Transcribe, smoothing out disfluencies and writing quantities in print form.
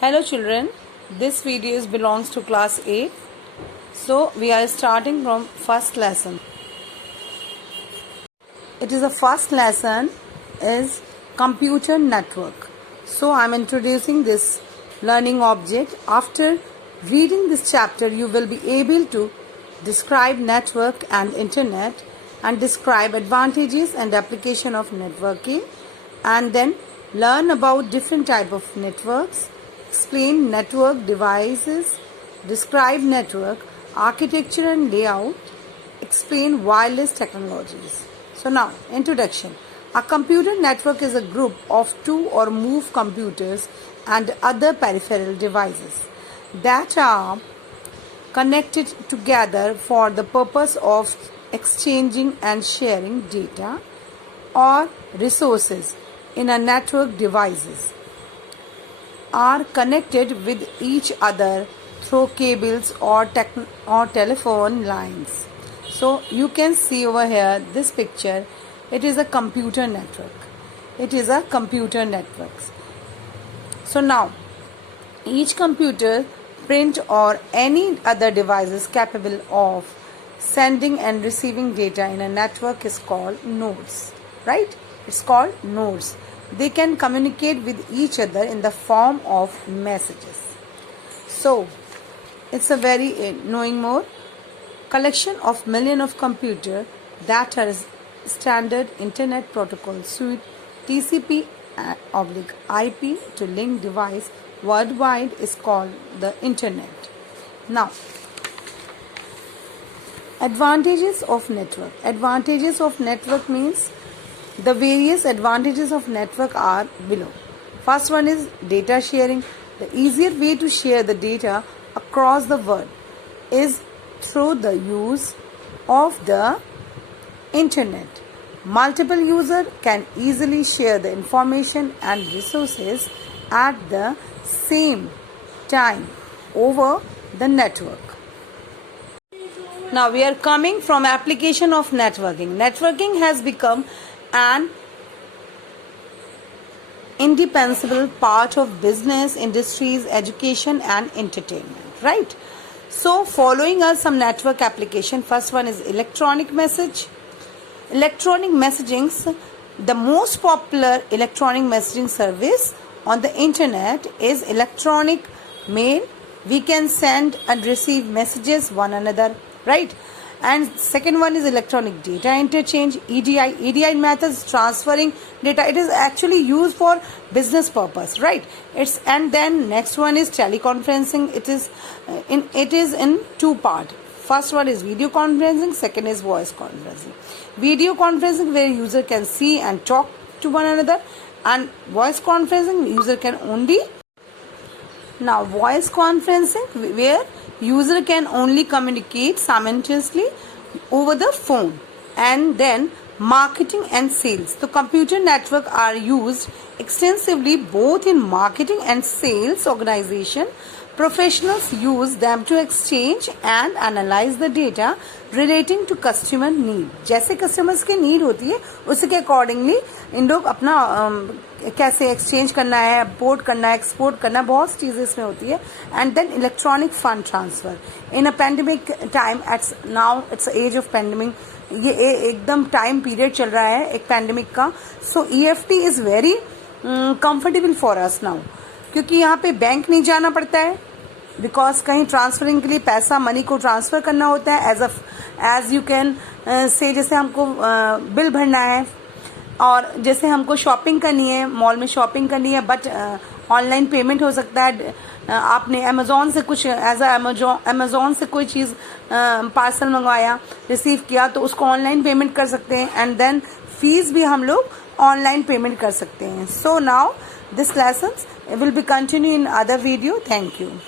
Hello children, this video belongs to class 8. So we are starting from first lesson. It is the first lesson is computer network. So I am introducing this learning object. After reading this chapter, you will be able to describe network and internet and describe advantages and application of networking, and then learn about different type of networks, explain network devices, describe network architecture and layout, explain wireless technologies. So now, introduction. A computer network is a group of two or more computers and other peripheral devices that are connected together for the purpose of exchanging and sharing data or resources in a network. Devices are connected with each other through cables or telephone lines. So you can see over here this picture. It is a computer network. It is a computer network. So now each computer, print or any other devices capable of sending and receiving data in a network is called nodes, right? It's called nodes. They can communicate with each other in the form of messages. So it's a very knowing more collection of million of computer that are standard internet protocol suite TCP/IP to link device worldwide is called the internet. Now, advantages of network. Advantages of network means the various advantages of network are below. First one is data sharing. The easier way to share the data across the world is through the use of the internet. Multiple users can easily share the information and resources at the same time over the network. Now we are coming from application of networking. Networking has become an indispensable part of business, industries, education and entertainment, right? So following are some network application. First one is electronic message. Electronic messaging, the most popular electronic messaging service on the internet is electronic mail. We can send and receive messages one another, right? And second one is electronic data interchange, EDI. EDI methods transferring data. It is actually used for business purpose, right? And then next one is teleconferencing. It is in two part. First one is video conferencing. Second is voice conferencing. Video conferencing where user can see and talk to one another, and voice conferencing user can only. Now voice conferencing where user can only communicate simultaneously over the phone. And then marketing and sales. The computer network are used extensively both in marketing and sales organization. Professionals use them to exchange and analyze the data relating to customer need. जैसे customers के need होती है उसी के accordingly इन लोग अपना कैसे exchange करना है, import करना है, export करना है, बहुत चीज़ें इसमें होती है. And then electronic fund transfer. In a pandemic time, it's age of pandemic. ये एकदम time period चल रहा है एक pandemic का. So EFT is very comfortable for us now. क्योंकि यहाँ पे बैंक नहीं जाना पड़ता है, बिकॉज कहीं ट्रांसफरिंग के लिए पैसा मनी को ट्रांसफ़र करना होता है. एज यू कैन से जैसे हमको बिल भरना है और जैसे हमको शॉपिंग करनी है, मॉल में शॉपिंग करनी है, बट ऑनलाइन पेमेंट हो सकता है. आपने अमेज़ॉन से कुछ अमेज़ॉन से कोई चीज़ पार्सल मंगवाया, रिसीव किया, तो उसको ऑनलाइन पेमेंट कर सकते हैं. एंड देन फीस भी हम लोग ऑनलाइन पेमेंट कर सकते हैं. So now this lessons will be continued in other video. Thank you.